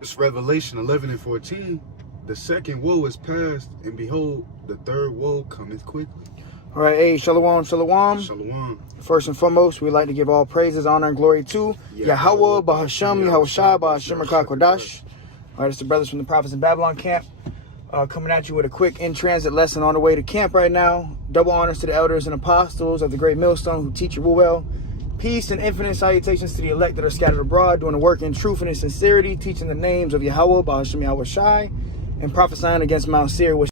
It's Revelation 11 and 14. The second woe is past, and behold, the third woe cometh quickly. All right, hey, shalom, shalom. Shalom. First and foremost, we'd like to give all praises, honor, and glory to Yahweh, Bahasham, Yahushua, Bahasham, Kodash. All right, it's the brothers from the Prophets in Babylon camp coming at you with a quick in-transit lesson on the way to camp right now. Double honors to the elders and apostles of the great millstone who teach you well. Peace and infinite salutations to the elect that are scattered abroad, doing the work in truth and in sincerity, teaching the names of Yahweh, Bahasham, Yahushai, and prophesying against Mount Seir, which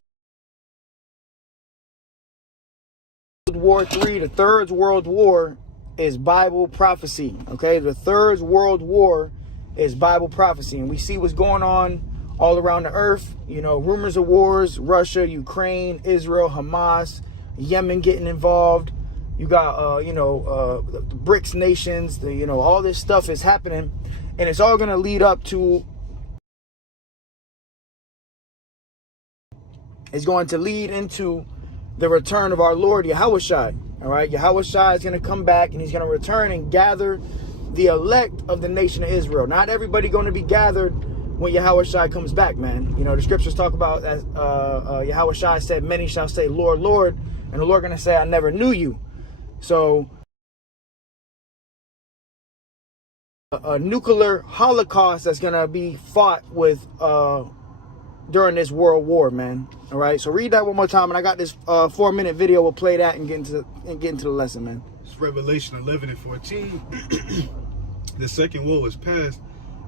World War III, the Third World War, is Bible prophecy. Okay, the Third World War is Bible prophecy, and we see what's going on all around the earth. You know, rumors of wars: Russia, Ukraine, Israel, Hamas, Yemen getting involved. You got, the BRICS nations. All this stuff is happening, and it's all going to lead up to. It's going to lead into the return of our Lord Yahushua. All right, Yahushua is going to come back, and he's going to return and gather the elect of the nation of Israel. Not everybody going to be gathered when Yahushua comes back, man. You know, the scriptures talk about, as Yahushua said, many shall say, Lord, Lord, and the Lord going to say, I never knew you. So a nuclear holocaust that's going to be fought with during this world war, man. All right, so read that one more time, and I got this 4-minute video. We'll play that and get into the lesson, man. It's Revelation 11 and 14. The second woe is past,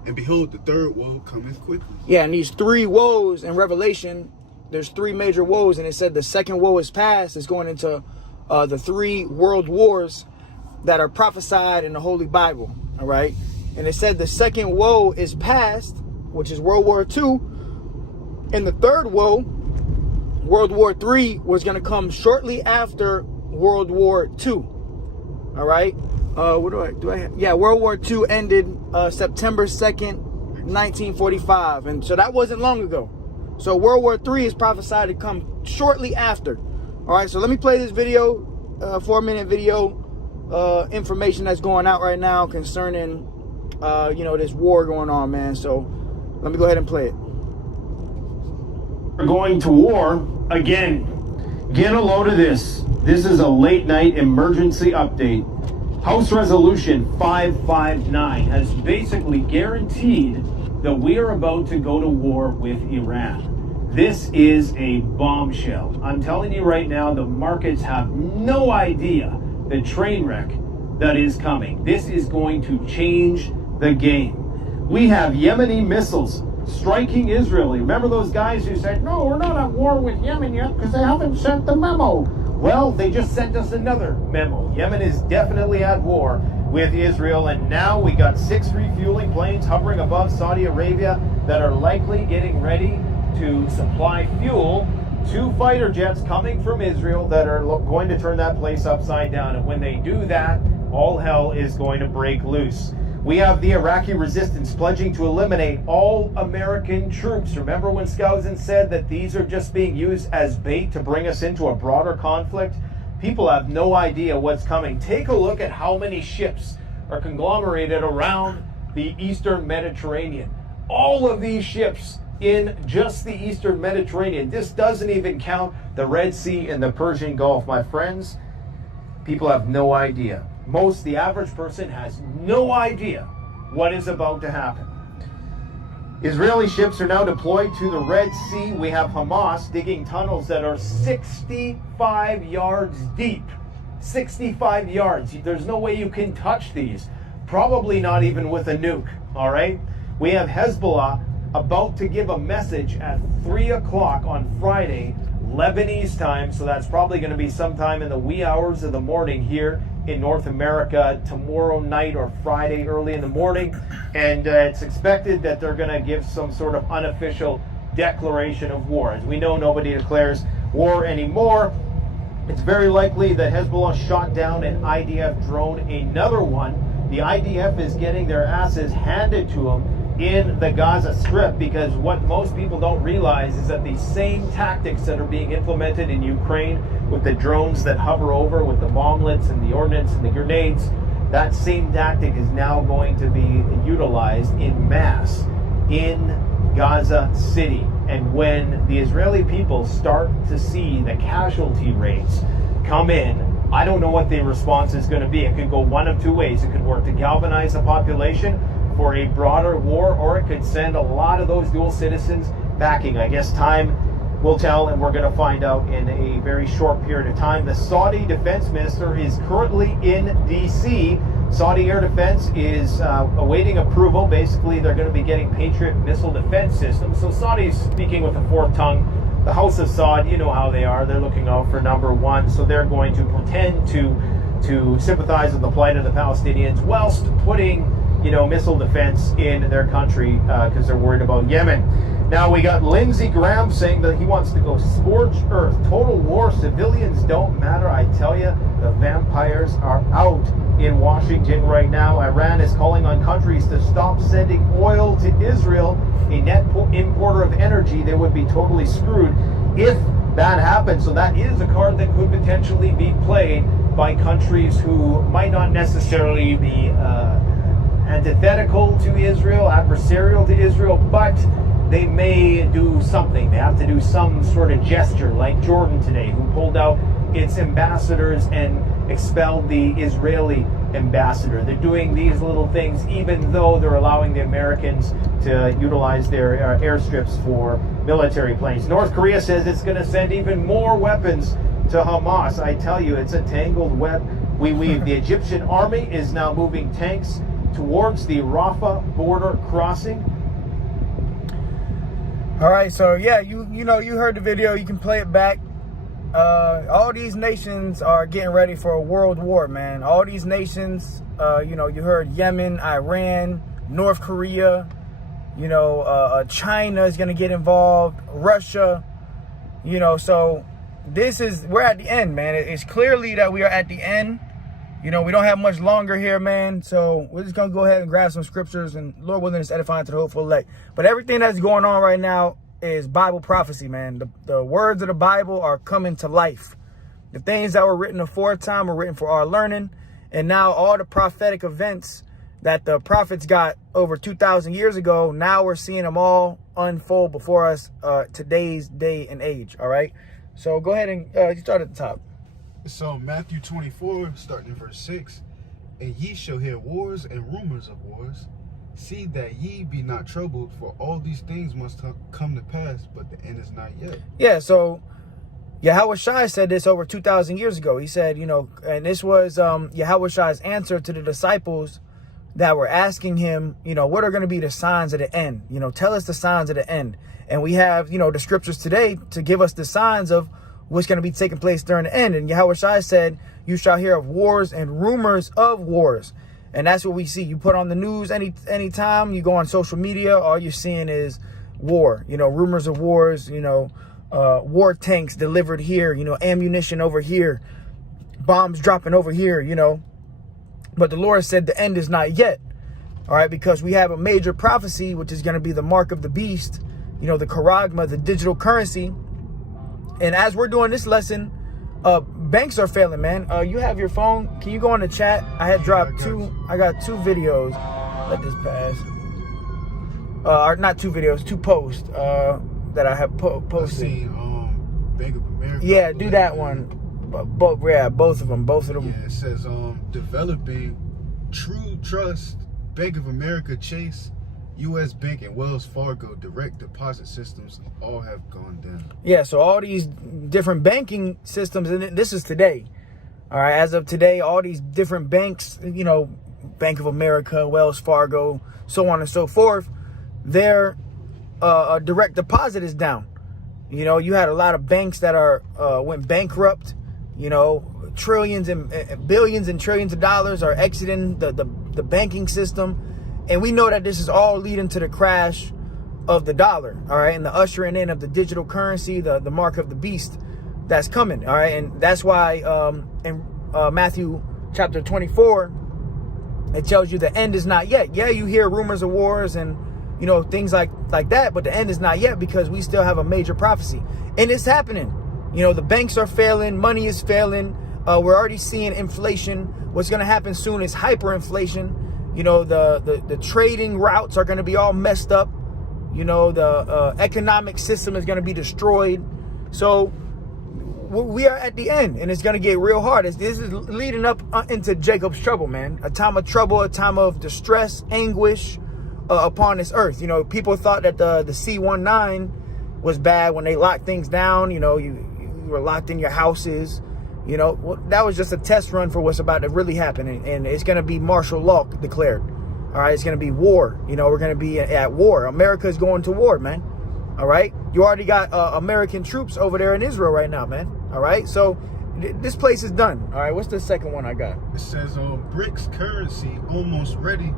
and behold, the third woe cometh quickly. Yeah, and these three woes in Revelation, there's three major woes, and it said the second woe is past. It's going into the 3 world wars that are prophesied in the Holy Bible. All right, and it said the second woe is past, which is World War II. And the third woe, World War III, was going to come shortly after World War II. All right. World War II ended September 2nd, 1945. And so that wasn't long ago. So World War III is prophesied to come shortly after. All right. So let me play this video, 4-minute video, information that's going out right now concerning, this war going on, man. So let me go ahead and play it. We're going to war again. Get a load of this. This is a late night emergency update. House Resolution 559 has basically guaranteed that we are about to go to war with Iran. This is a bombshell. I'm telling you right now, the markets have no idea the train wreck that is coming. This is going to change the game. We have Yemeni missiles striking Israel. Remember those guys who said, no, we're not at war with Yemen yet because they haven't sent the memo? Well, they just sent us another memo. Yemen is definitely at war with Israel, and now we got 6 refueling planes hovering above Saudi Arabia that are likely getting ready to supply fuel to fighter jets coming from Israel that are going to turn that place upside down. And when they do that, all hell is going to break loose. We have the Iraqi resistance pledging to eliminate all American troops. Remember when Skousen said that these are just being used as bait to bring us into a broader conflict? People have no idea what's coming. Take a look at how many ships are conglomerated around the Eastern Mediterranean. All of these ships in just the Eastern Mediterranean. This doesn't even count the Red Sea and the Persian Gulf, my friends. People have no idea. The average person has no idea what is about to happen. Israeli ships are now deployed to the Red Sea. We have Hamas digging tunnels that are 65 yards deep. 65 yards. There's no way you can touch these. Probably not even with a nuke, all right? We have Hezbollah about to give a message at 3 o'clock on Friday, Lebanese time, so that's probably going to be sometime in the wee hours of the morning here in North America, tomorrow night or Friday early in the morning. And it's expected that they're going to give some sort of unofficial declaration of war. As we know, nobody declares war anymore. It's very likely that Hezbollah shot down an IDF drone, another one. The IDF is getting their asses handed to them in the Gaza Strip, because what most people don't realize is that the same tactics that are being implemented in Ukraine with the drones that hover over, with the bomblets and the ordnance and the grenades, that same tactic is now going to be utilized in mass in Gaza City. And when the Israeli people start to see the casualty rates come in, I don't know what the response is going to be. It could go one of two ways. It could work to galvanize the population for a broader war, or it could send a lot of those dual citizens backing. I guess time will tell, and we're going to find out in a very short period of time. The Saudi defense minister is currently in D.C. Saudi Air Defense is awaiting approval. Basically, they're going to be getting Patriot missile defense systems. So Saudi is speaking with a fourth tongue. The House of Saud, you know how they are. They're looking out for number one. So they're going to pretend to sympathize with the plight of the Palestinians whilst putting, missile defense in their country because they're worried about Yemen. Now we got Lindsey Graham saying that he wants to go scorched earth, total war, civilians don't matter. I tell you, the vampires are out in Washington right now. Iran is calling on countries to stop sending oil to Israel, a net importer of energy. They would be totally screwed if that happens. So that is a card that could potentially be played by countries who might not necessarily be antithetical to Israel, adversarial to Israel, but they may do something. They have to do some sort of gesture, like Jordan today, who pulled out its ambassadors and expelled the Israeli ambassador. They're doing these little things even though they're allowing the Americans to utilize their airstrips for military planes. North Korea says it's going to send even more weapons to Hamas. I tell you, it's a tangled web we weave. The Egyptian army is now moving tanks towards the Rafah border crossing. All right, so yeah, you heard the video. You can play it back. All these nations are getting ready for a world war, man. All these nations, you heard Yemen, Iran, North Korea, China is going to get involved, Russia, so we're at the end, man. It's clearly that we are at the end. We don't have much longer here, man. So we're just going to go ahead and grab some scriptures, and Lord willing, it's edifying to the hopeful elect. But everything that's going on right now is Bible prophecy, man. The words of the Bible are coming to life. The things that were written aforetime were written for our learning. And now all the prophetic events that the prophets got over 2,000 years ago, now we're seeing them all unfold before us today's day and age, all right? So go ahead and you start at the top. So Matthew 24, starting in verse 6, and ye shall hear wars and rumors of wars. See that ye be not troubled, for all these things must come to pass, but the end is not yet. Yeah, so Yahushua said this over 2,000 years ago. He said, and this was Yahushua's answer to the disciples that were asking him, what are going to be the signs of the end? Tell us the signs of the end. And we have, the scriptures today to give us the signs of what's going to be taking place during the end. And Yahushua said, you shall hear of wars and rumors of wars. And that's what we see. You put on the news anytime you go on social media, all you're seeing is war, rumors of wars, war tanks delivered here, ammunition over here, bombs dropping over here, But the Lord said the end is not yet. All right, because we have a major prophecy, which is going to be the mark of the beast, the charagma, the digital currency. And as we're doing this lesson, banks are failing, man. You have your phone. Can you go on the chat? I had dropped I got two videos. Let this pass. Or not two videos, two posts that I have posted. I seen Bank of America. Yeah, do that one. Both of them. Yeah, it says developing True Trust, Bank of America, Chase, U.S. Bank, and Wells Fargo direct deposit systems all have gone down. Yeah, so all these different banking systems, and this is today. All right, as of today, all these different banks, Bank of America, Wells Fargo, so on and so forth, their direct deposit is down. You had a lot of banks that went bankrupt. Trillions and billions and trillions of dollars are exiting the banking system. And we know that this is all leading to the crash of the dollar, all right, and the ushering in of the digital currency, the mark of the beast that's coming, all right? And that's why in Matthew chapter 24, it tells you the end is not yet. Yeah, you hear rumors of wars and, things like that, but the end is not yet because we still have a major prophecy. And it's happening. The banks are failing, money is failing. We're already seeing inflation. What's going to happen soon is hyperinflation. The trading routes are going to be all messed up. You know, the economic system is going to be destroyed. So we are at the end, and it's going to get real hard. This is leading up into Jacob's trouble, man. A time of trouble, a time of distress, anguish upon this earth. You know, people thought that the C-19 was bad when they locked things down. You know, you were locked in your houses. You know, that was just a test run for what's about to really happen. And it's going to be martial law declared. All right, it's going to be war. You know, we're going to be at war. America is going to war, man. All right, you already got American troops over there in Israel right now, man. All right, so this place is done. All right, what's the second one I got? It says BRICS currency almost ready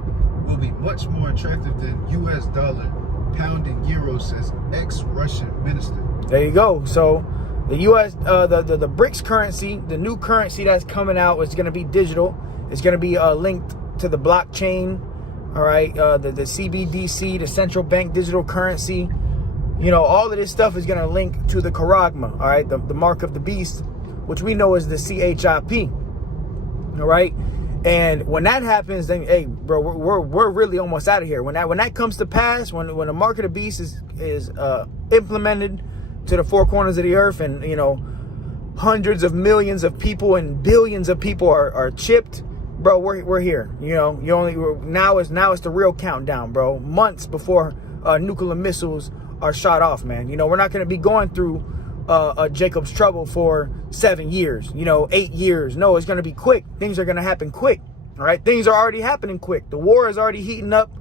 will be much more attractive than US dollar, pound and euro, says ex-Russian minister. There you go. So the US, the BRICS currency, the new currency that's coming out is going to be digital. It's going to be linked to the blockchain. All right, the CBDC, the central bank digital currency. You know, all of this stuff is going to link to the charagma, all right, the mark of the beast, which we know is the CHIP, all right? And when that happens, then, hey, bro, we're really almost out of here. When that comes to pass, when the mark of the beast is implemented to the four corners of the earth, and, you know, hundreds of millions of people and billions of people are chipped, bro, we're here. You know, now it's the real countdown, bro. Months before nuclear missiles are shot off, man. You know, we're not going to be going through Jacob's trouble for 7 years, you know, 8 years. No, it's going to be quick. Things are going to happen quick. All right. Things are already happening quick. The war is already heating up.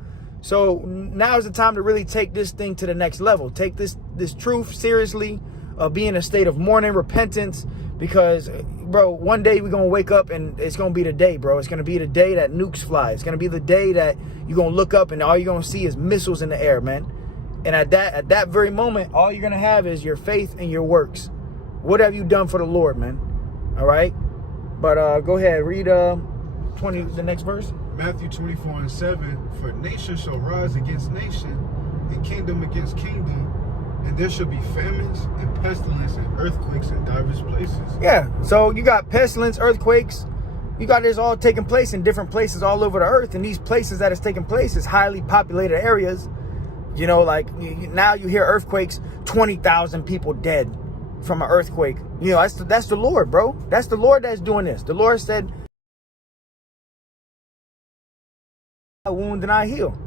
So now is the time to really take this thing to the next level. Take this truth seriously, be in a state of mourning, repentance, because, bro, one day we're going to wake up and it's going to be the day, bro. It's going to be the day that nukes fly. It's going to be the day that you're going to look up and all you're going to see is missiles in the air, man. And at that very moment, all you're going to have is your faith and your works. What have you done for the Lord, man? All right. But go ahead, read the next verse. Matthew 24:7, for nation shall rise against nation, and kingdom against kingdom, and there shall be famines and pestilence and earthquakes in diverse places. Yeah, so you got pestilence, earthquakes. You got this all taking place in different places all over the earth. And these places that it's taking place is highly populated areas. You know, like now you hear earthquakes, 20,000 people dead from an earthquake. You know, that's the Lord, bro. That's the Lord that's doing this. The Lord said, I wound and I heal.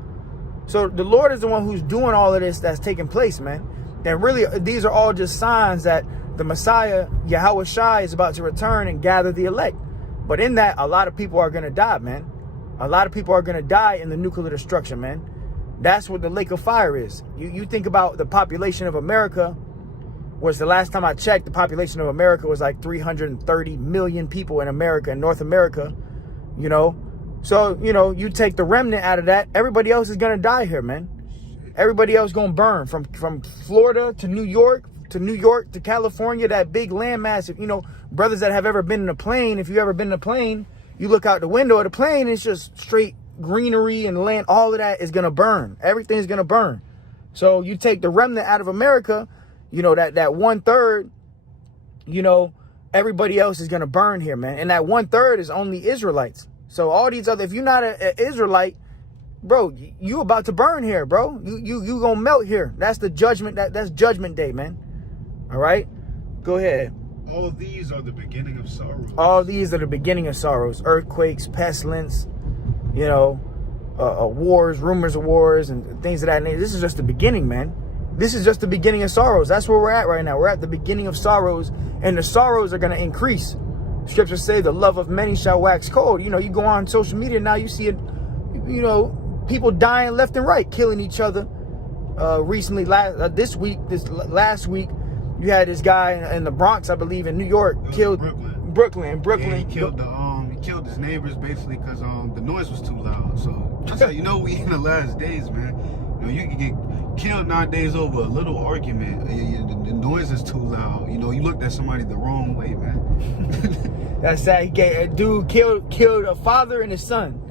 So the Lord is the one who's doing all of this that's taking place, man. And really, these are all just signs that the Messiah, Yahweh Shai, is about to return and gather the elect. But in that, a lot of people are going to die, man. A lot of people are going to die in the nuclear destruction, man. That's what the lake of fire is. You think about the population of America, was the last time I checked, the population of America was like 330 million people in America, in North America, you know. So, you know, you take the remnant out of that, everybody else is going to die here, man. Everybody else going to burn from Florida to New York to California, that big landmass. If, you know, brothers that have ever been in a plane, if you've ever been in a plane, you look out the window of the plane, it's just straight greenery and land. All of that is going to burn. Everything's going to burn. So you take the remnant out of America, you know, that 1/3, you know, everybody else is going to burn here, man. And that 1/3 is only Israelites. So all these other, if you're not an Israelite, bro, you about to burn here, bro. You gonna melt here. That's the judgment. That's judgment day, man. All right, go ahead. All these are the beginning of sorrows. All these are the beginning of sorrows. Earthquakes, pestilence, you know, wars, rumors of wars, and things of that nature. This is just the beginning, man. This is just the beginning of sorrows. That's where we're at right now. We're at the beginning of sorrows, and the sorrows are gonna increase. Scriptures say the love of many shall wax cold. You know, you go on social media now, you see it, you know, people dying left and right, killing each other. Recently, last week, you had this guy in the Bronx, I believe, in New York, killed Brooklyn. Yeah, he killed his neighbors basically because the noise was too loud. So that's how you know we in the last days, man. You know, you can get killed nowadays over a little argument. The noise is too loud. You know, you looked at somebody the wrong way, man. That's sad. A dude killed a father and his son.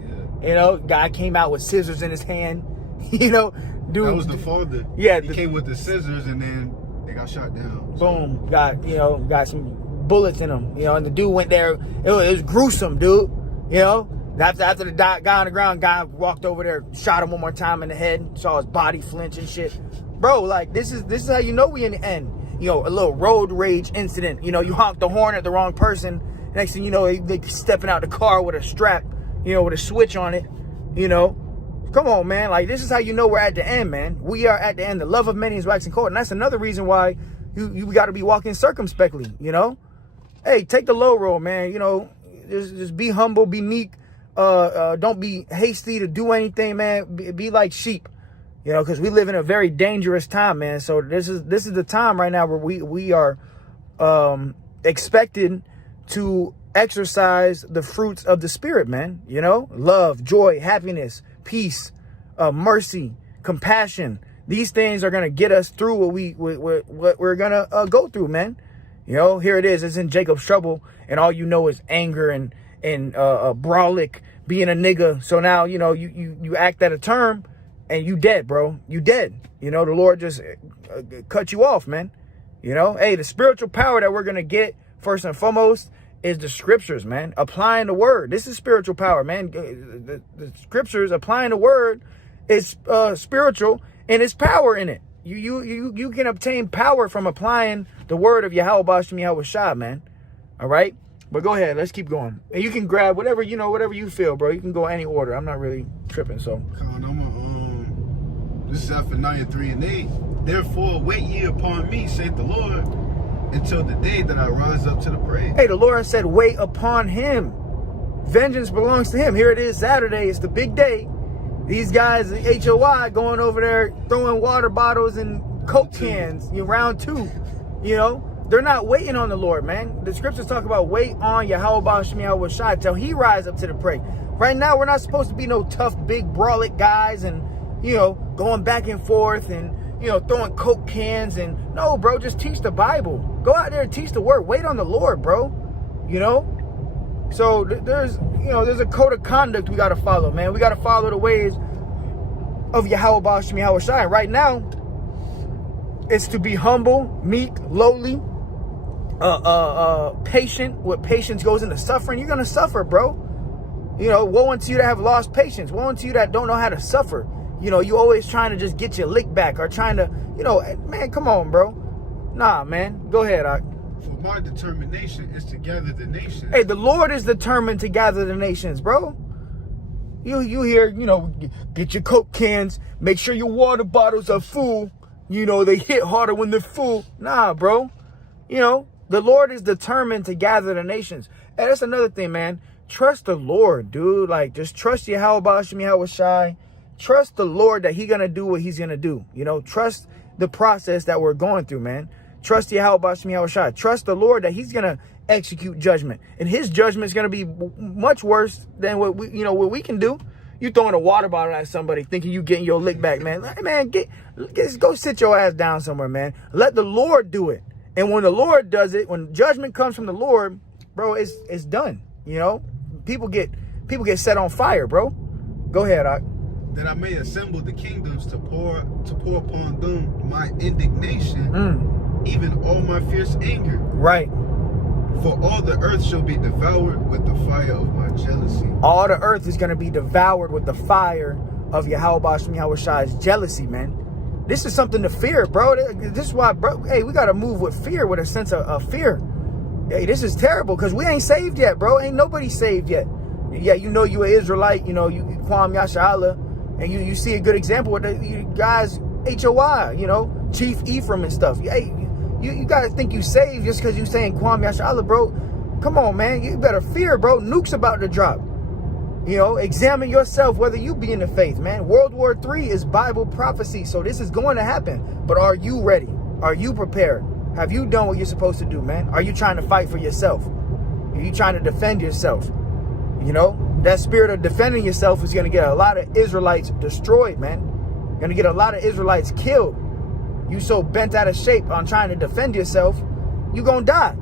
Yeah. You know, guy came out with scissors in his hand. You know, dude. That was the father. Yeah, he came with the scissors and then they got shot down. Boom, got some bullets in him. You know, and the dude went there. It was gruesome, dude. You know, After the guy on the ground, guy walked over there, shot him one more time in the head, saw his body flinch and shit. Bro, like, this is how you know we in the end. You know, a little road rage incident. You know, you honked the horn at the wrong person. Next thing you know, they stepping out the car with a strap, you know, with a switch on it. You know, come on, man. Like, this is how you know we're at the end, man. We are at the end. The love of many is waxing cold. And that's another reason why you got to be walking circumspectly, you know. Hey, take the low road, man. You know, just be humble, be meek. Don't be hasty to do anything, man. Be like sheep, you know, because we live in a very dangerous time, man. So this is the time right now where we are expected to exercise the fruits of the Spirit, man. You know, love, joy, happiness, peace, mercy, compassion. These things are gonna get us through what we're gonna go through, man. You know, here it is. It's in Jacob's trouble, and all you know is anger and brawlic, being a nigga. So now, you know, you act at a term and you dead, bro. You dead. You know, the Lord just cut you off, man. You know, hey, the spiritual power that we're going to get first and foremost is the scriptures, man. Applying the word. This is spiritual power, man. The scriptures, applying the word is spiritual, and it's power in it. You can obtain power from applying the word of Yahweh Bashem Yahweh Shah, man. All right. But go ahead, let's keep going. And you can grab whatever, you know, whatever you feel, bro. You can go any order. I'm not really tripping, so. This is Zephaniah 3 and 8. Therefore, wait ye upon me, saith the Lord, until the day that I rise up to the praise. Hey, the Lord said, wait upon him. Vengeance belongs to him. Here it is, Saturday. It's the big day. These guys, HOI, going over there, throwing water bottles and Coke cans, round 2, you know. They're not waiting on the Lord, man. The scriptures talk about wait on Yahweh Bashem Yahweh Shai till he rise up to the prey. Right now, we're not supposed to be no tough, big, brawlic guys and, you know, going back and forth and, you know, throwing Coke cans. And no, bro, just teach the Bible. Go out there and teach the word. Wait on the Lord, bro. You know? So there's a code of conduct we got to follow, man. We got to follow the ways of Yahweh Bashem Yahweh Shai. Right now, it's to be humble, meek, lowly, patient. What patience goes into suffering, you're gonna suffer, bro. You know, woe unto you that have lost patience. Woe unto you that don't know how to suffer. You know, you always trying to just get your lick back or trying to, you know, man, come on, bro. Nah, man, go ahead. For my determination is to gather the nations. Hey, the Lord is determined to gather the nations, bro. You hear, you know, get your Coke cans, make sure your water bottles are full. You know, they hit harder when they're full. Nah, bro. You know, the Lord is determined to gather the nations. And that's another thing, man. Trust the Lord, dude. Like, just trust Yahweh Bashem Yahweh Shai. Trust the Lord that he's going to do what he's going to do. You know, trust the process that we're going through, man. Trust Yahweh Bashem Yahweh Shai. Trust the Lord that he's going to execute judgment. And his judgment is going to be much worse than what we can do. You throwing a water bottle at somebody thinking you getting your lick back, man. Like, man, go sit your ass down somewhere, man. Let the Lord do it. And when the Lord does it, when judgment comes from the Lord, bro, it's done. You know, people get set on fire, bro. Go ahead, Ak. That I may assemble the kingdoms to pour upon them my indignation, even all my fierce anger. Right. For all the earth shall be devoured with the fire of my jealousy. All the earth is going to be devoured with the fire of Yahweh Bashem Yahweh Shai's jealousy, man. This is something to fear, bro. This is why, bro, hey, we got to move with fear, with a sense of fear. Hey, this is terrible because we ain't saved yet, bro. Ain't nobody saved yet. Yeah, you know you an Israelite, you know, you Kwam Yasha Allah, and you see a good example with the guys, HOI, you know, Chief Ephraim and stuff. Hey, you got to think you saved just because you saying Kwam Yasha Allah, bro. Come on, man. You better fear, bro. Nuke's about to drop. You know, examine yourself whether you be in the faith, man. World War III is Bible prophecy, so this is going to happen. But are you ready? Are you prepared? Have you done what you're supposed to do, man? Are you trying to fight for yourself? Are you trying to defend yourself? You know, that spirit of defending yourself is going to get a lot of Israelites destroyed, man. Going to get a lot of Israelites killed. You so bent out of shape on trying to defend yourself, you going to die,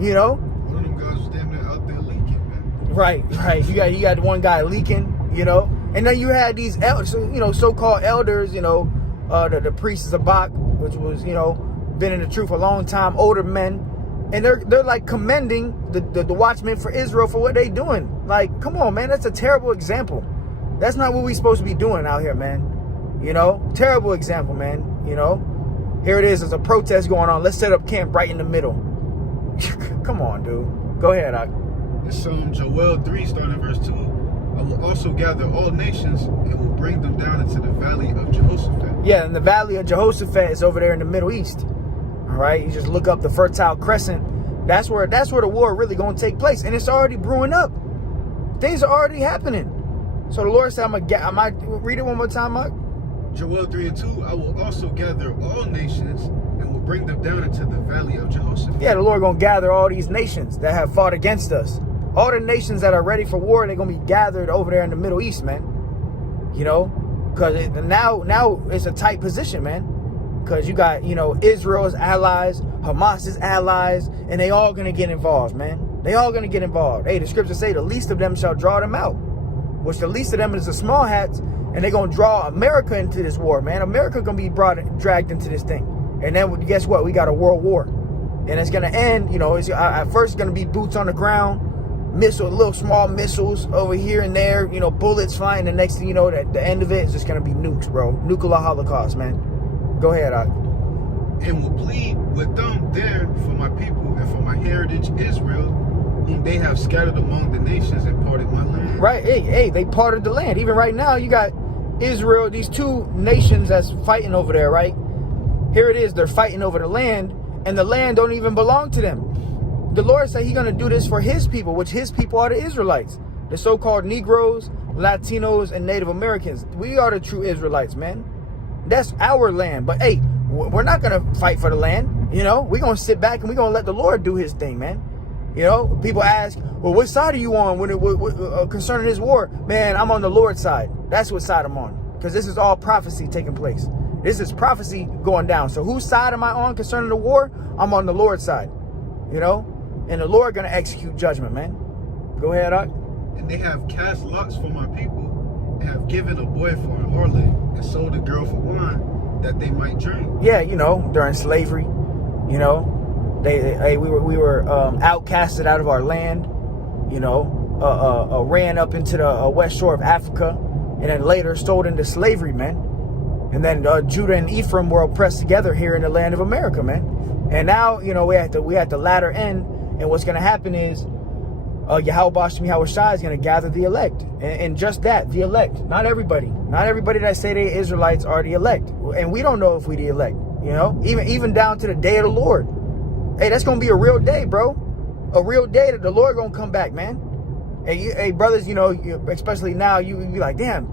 you know? One of them guys was damn near out there leaking, man. Right. You got one guy leaking, you know? And then you had these, so-called elders, you know, the priests of Zabak, which was, you know, been in the truth a long time, older men, And they're like commending the watchmen for Israel for what they doing. Like, come on, man, that's a terrible example. That's not what we supposed to be doing out here, man. You know, terrible example, man. You know, here it is. There's a protest going on. Let's set up camp right in the middle. Come on, dude. Go ahead, Ak. It's Joel 3, starting in verse 2. I will also gather all nations and will bring them down into the valley of Jehoshaphat. Yeah, and the valley of Jehoshaphat is over there in the Middle East. All right, you just look up the Fertile Crescent. That's where the war really going to take place, and it's already brewing up. Things are already happening. So the Lord said, I might read it one more time, Mark. Joel 3 and 2. I will also gather all nations and will bring them down into the valley of Jehoshaphat. Yeah, the Lord going to gather all these nations that have fought against us. All the nations that are ready for war, they're going to be gathered over there in the Middle East, man. You know, because now it's a tight position, man. Because you got, you know, Israel's allies, Hamas's allies, and they all going to get involved, man. They all going to get involved. Hey, the scriptures say the least of them shall draw them out. Which the least of them is the small hats, and they're going to draw America into this war, man. America going to be dragged into this thing. And then guess what? We got a world war. And it's going to end, you know, at first it's going to be boots on the ground, little small missiles over here and there, you know, bullets flying. The next thing you know, at the end of it is just going to be nukes, bro. Nuclear holocaust, man. Go ahead, Ak. And will plead with them there for my people and for my heritage Israel, whom they have scattered among the nations and parted my land. Right, hey, they parted the land. Even right now, you got Israel, these two nations that's fighting over there, right? Here it is, they're fighting over the land, and the land don't even belong to them. The Lord said he's going to do this for his people, which his people are the Israelites. The so-called Negroes, Latinos, and Native Americans. We are the true Israelites, man. That's our land. But hey, we're not going to fight for the land. You know, we're going to sit back and we're going to let the Lord do his thing, man. You know, people ask, well, what side are you on when concerning this war? Man, I'm on the Lord's side. That's what side I'm on. Because this is all prophecy taking place. This is prophecy going down. So whose side am I on concerning the war? I'm on the Lord's side. You know, and the Lord going to execute judgment, man. Go ahead, Ak. And they have cast lots for my people, and have given a boy for an harlot, and sold a girl for wine, that they might drink. Yeah, you know, during slavery, you know, we were outcasted out of our land, you know, ran up into the west shore of Africa, and then later sold into slavery, man. And then Judah and Ephraim were oppressed together here in the land of America, man. And now, you know, we at the latter end, and what's going to happen is Yahweh Shai is going to gather the elect. And just that, the elect. Not everybody. Not everybody that say they Israelites are the elect. And we don't know if we the elect, you know, even down to the day of the Lord. Hey, that's going to be a real day, bro. A real day that the Lord going to come back, man. Hey, brothers, you know, especially now, you be like, damn,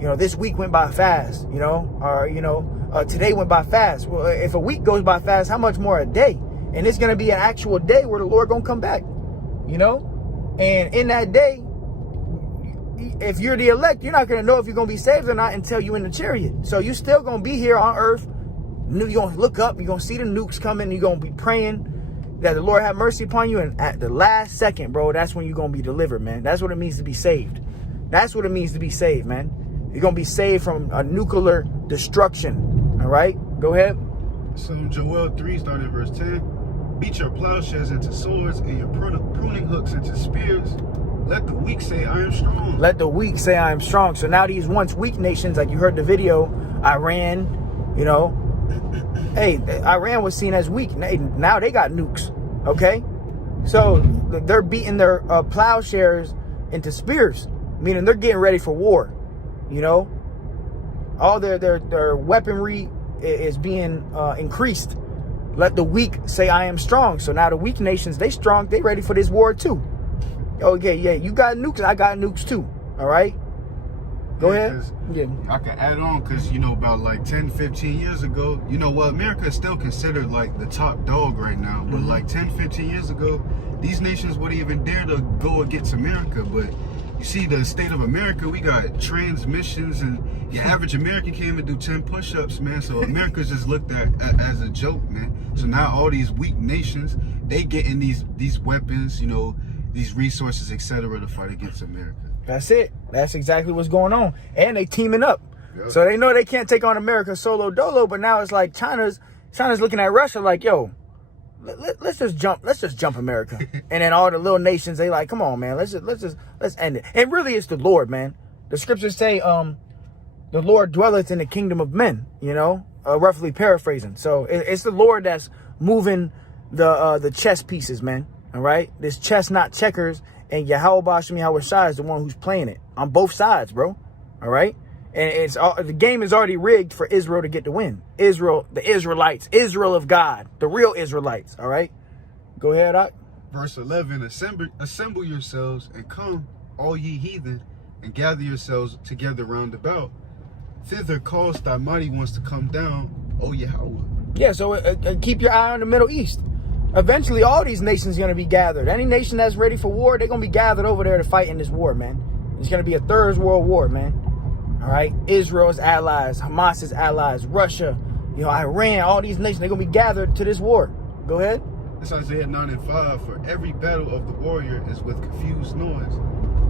you know, this week went by fast, you know, or, you know, today went by fast. Well, if a week goes by fast, how much more a day? And it's going to be an actual day where the Lord going to come back, you know? And in that day, if you're the elect, you're not going to know if you're going to be saved or not until you're in the chariot. So you still going to be here on earth. You're going to look up, you're going to see the nukes coming, you're going to be praying that the Lord have mercy upon you. And at the last second, bro, that's when you're going to be delivered, man. That's what it means to be saved. That's what it means to be saved, man. You're going to be saved from a nuclear destruction. All right? Go ahead. So Joel 3, starting in verse 10. Beat your plowshares into swords and your pruning hooks into spears. Let the weak say, I am strong. Let the weak say, I am strong. So now these once weak nations, like you heard the video, Iran, you know, hey, Iran was seen as weak. Now they got nukes, okay? So they're beating their plowshares into spears, meaning they're getting ready for war, you know? All their weaponry is being increased. Let the weak say, I am strong. So now the weak nations, they strong, they ready for this war too. Okay, yeah, you got nukes, I got nukes too, all right? Go ahead. Yeah. I can add on because, you know, about like 10, 15 years ago, you know, well, America is still considered like the top dog right now. But like 10, 15 years ago, these nations wouldn't even dare to go against America. But you see the state of America, we got transmissions, and your average American can't even do 10 push-ups, man. So America's just looked at as a joke, man. So now all these weak nations, they getting these weapons, you know, these resources, etc., to fight against America. That's it. That's exactly what's going on. And they teaming up. Yep. So they know they can't take on America solo dolo, but now it's like China's looking at Russia like, yo, let's just jump America. And then all the little nations, they like, come on, man, let's end it. And really, it's the Lord, man. The scriptures say, the Lord dwelleth in the kingdom of men, you know, roughly paraphrasing. So it's the Lord that's moving the chess pieces, man. All right, this chess, not checkers, and Yahweh Shem Yahweh Shai is the one who's playing it on both sides, bro. All right, and the game is already rigged for Israel to get the win. Israel, the Israelites, Israel of God, the real Israelites. All right, go ahead, Doc. Verse 11, assemble yourselves and come, all ye heathen, and gather yourselves together round about. Thither cause thy mighty ones to come down, O Yahweh. Yeah, so keep your eye on the Middle East. Eventually, all these nations are going to be gathered. Any nation that's ready for war, they're going to be gathered over there to fight in this war, man. It's going to be a third world war, man. All right? Israel's allies, Hamas's allies, Russia, you know, Iran, all these nations, they're going to be gathered to this war. Go ahead. It's Isaiah 9:5. For every battle of the warrior is with confused noise,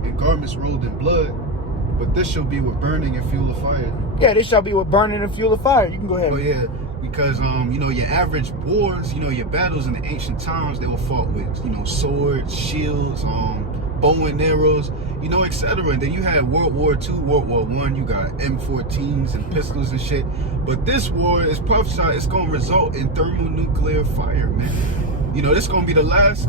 and garments rolled in blood. But this shall be with burning and fuel of fire. Yeah, this shall be with burning and fuel of fire. You can go ahead. Oh, yeah. Because, you know, your average wars, you know, your battles in the ancient times, they were fought with, you know, swords, shields, bow and arrows, you know, etc. And then you had World War II, World War I, you got M14s and pistols and shit. But this war is prophesied, it's going to result in thermonuclear fire, man. You know, this going to be the last,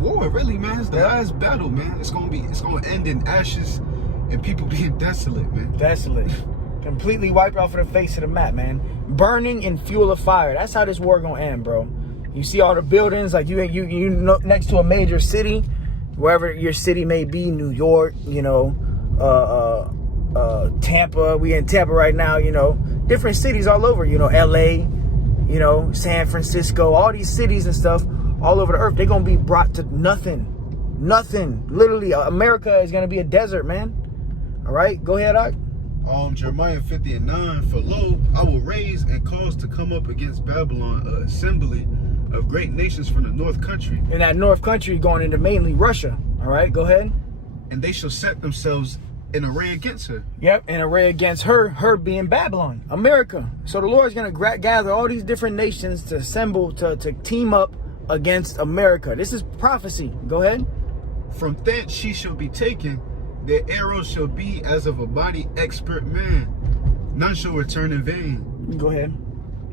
war, really, man. It's the last battle, man. It's going to end in ashes and people being desolate, man. Desolate. Completely wiped off of the face of the map, man. Burning in fuel of fire. That's how this war gonna end, bro. You see all the buildings, like you know, next to a major city, wherever your city may be, New York, you know, Tampa. We in Tampa right now, you know, different cities all over, you know, LA, you know, San Francisco, all these cities and stuff all over the earth. They're gonna be brought to nothing. Nothing. Literally, America is gonna be a desert, man. All right, go ahead, Doc. Jeremiah 50:9, for lo, I will raise and cause to come up against Babylon an assembly of great nations from the north country. And that north country going into mainly Russia. All right, go ahead. And they shall set themselves in array against her. Yep, in array against her being Babylon, America. So the Lord's going to gather all these different nations to assemble, to team up against America. This is prophecy. Go ahead. From thence she shall be taken. Their arrows shall be as of a mighty expert man. None shall return in vain. Go ahead.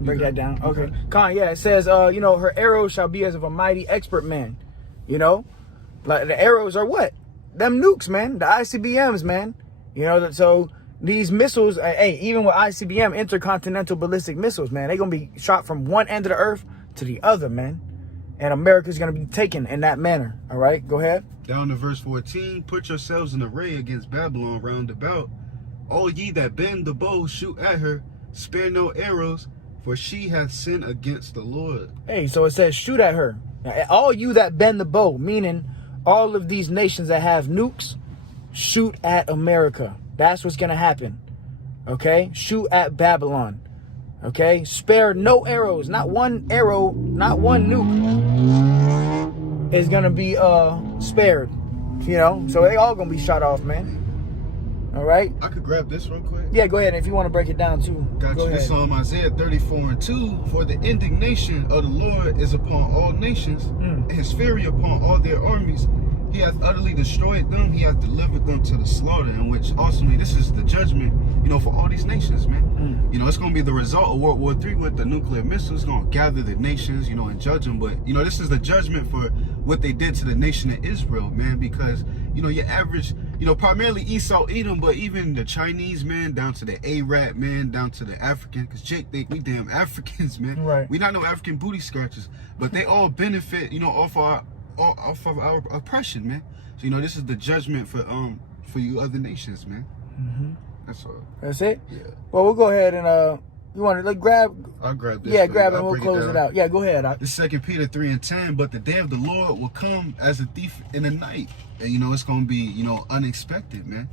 Break that down. Okay. Con, yeah, it says, you know, her arrows shall be as of a mighty expert man. You know? Like the arrows are what? Them nukes, man. The ICBMs, man. You know, so these missiles, hey, even with ICBM, intercontinental ballistic missiles, man, they're going to be shot from one end of the earth to the other, man. And America's going to be taken in that manner. All right, go ahead. Down to verse 14. Put yourselves in array against Babylon round about. All ye that bend the bow, shoot at her. Spare no arrows, for she hath sinned against the Lord. Hey, so it says shoot at her. Now, all you that bend the bow, meaning all of these nations that have nukes, shoot at America. That's what's going to happen. Okay? Shoot at Babylon. Okay? Spare no arrows. Not one arrow, not one nuke is going to be spared. You know? So they all going to be shot off, man. All right? I could grab this real quick. Yeah, go ahead. If you want to break it down, too. Got you. This on Isaiah 34:2. For the indignation of the Lord is upon all nations, and his fury upon all their armies. He hath utterly destroyed them. He hath delivered them to the slaughter. In which, ultimately, this is the judgment, you know, for all these nations, man. You know, it's going to be the result of World War III with the nuclear missiles. It's going to gather the nations, you know, and judge them. But, you know, this is the judgment for what they did to the nation of Israel, man. Because, you know, your average, you know, primarily Esau, Edom, but even the Chinese, man, down to the Arab, man, down to the African. Because Jake think we damn Africans, man. Right. We not no African booty scratchers. But they all benefit, you know, off of our oppression, man. So, you know, this is the judgment for you other nations, man. That's all. That's it? Yeah. Well, we'll go ahead and you want to like grab? I'll grab this. Yeah, grab it and I'll we'll close it out. Yeah, go ahead. This 2 Peter 3:10. But the day of the Lord will come as a thief in the night, and you know it's gonna be, you know, unexpected, man.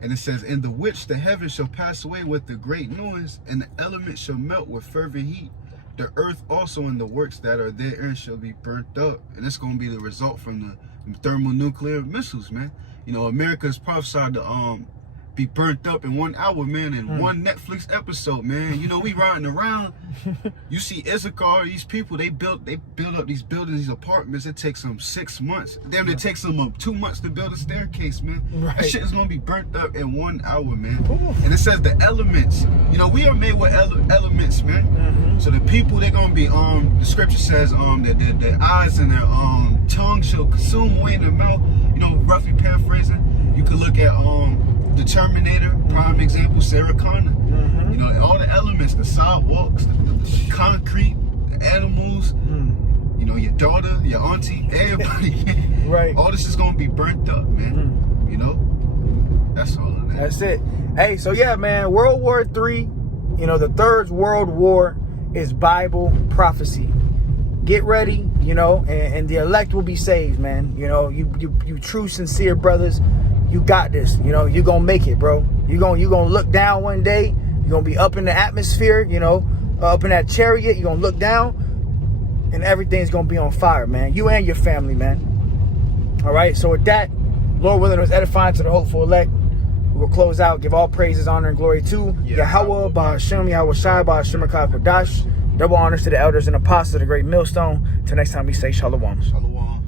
And it says, in the which the heavens shall pass away with a great noise, and the elements shall melt with fervent heat. The earth also and the works that are therein shall be burnt up. And it's going to be the result from the thermonuclear missiles, man. You know, America's prophesied to be burnt up in 1 hour, man, in one Netflix episode, man. You know, we riding around. You see Issachar, these people, they build up these buildings, these apartments. It takes them 6 months. Damn, it takes them 2 months to build a staircase, man. Right. That shit is gonna be burnt up in 1 hour, man. And it says the elements. You know, we are made with elements, man. So the people, they're gonna be the scripture says that their eyes and their tongue shall consume away in their mouth. You know, roughly paraphrasing. You could look at the Terminator, prime example, Sarah Connor. You know, all the elements, the sidewalks, the concrete, the animals, you know, your daughter, your auntie, everybody. Right. All this is gonna be burnt up, man. You know? That's all of that. That's it. Hey, so yeah, man, World War III, you know, the third world war is Bible prophecy. Get ready, you know, and the elect will be saved, man. You know, you true, sincere brothers, you got this. You know, you're gonna make it, bro. You're gonna look down one day. You're gonna be up in the atmosphere, you know, up in that chariot. You're gonna look down, and everything's gonna be on fire, man. You and your family, man. All right. So with that, Lord willing, it was edifying to the hopeful elect. We will close out. Give all praises, honor, and glory to Yahweh, Ba'ashem, Yahweh Shai, Ba'ashem, Kodash. Double honors to the elders and apostles of the great millstone. Till next time, we say shalom. Shalom.